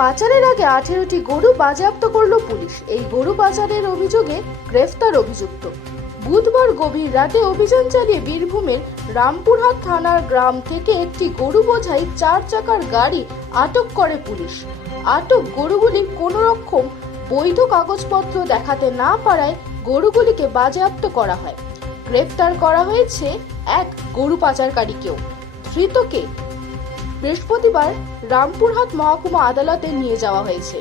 পাচারের আগে 18টি গরু বাজেয়াপ্ত করল পুলিশ। এই গরু পাচারের অভিযোগে গ্রেফতার অভিযুক্ত। বুধবার গভীর রাতে অভিযান চালিয়ে বীরভূমের রামপুরহাট থানার গ্রাম থেকে একটি গরু বোঝাই 4 চাকার গাড়ি আটক করে পুলিশ। আটক গরুগুলি কোনো রকম বৈধ কাগজপত্র দেখাতে না পারায় গরুগুলিকে বাজেয়াপ্ত করা হয়। গ্রেফতার করা হয়েছে এক গরু পাচারকারীকেও। ধৃতকে বৃহস্পতিবার রামপুরহাট মহকুমা আদালতে নিয়ে যাওয়া হয়েছে।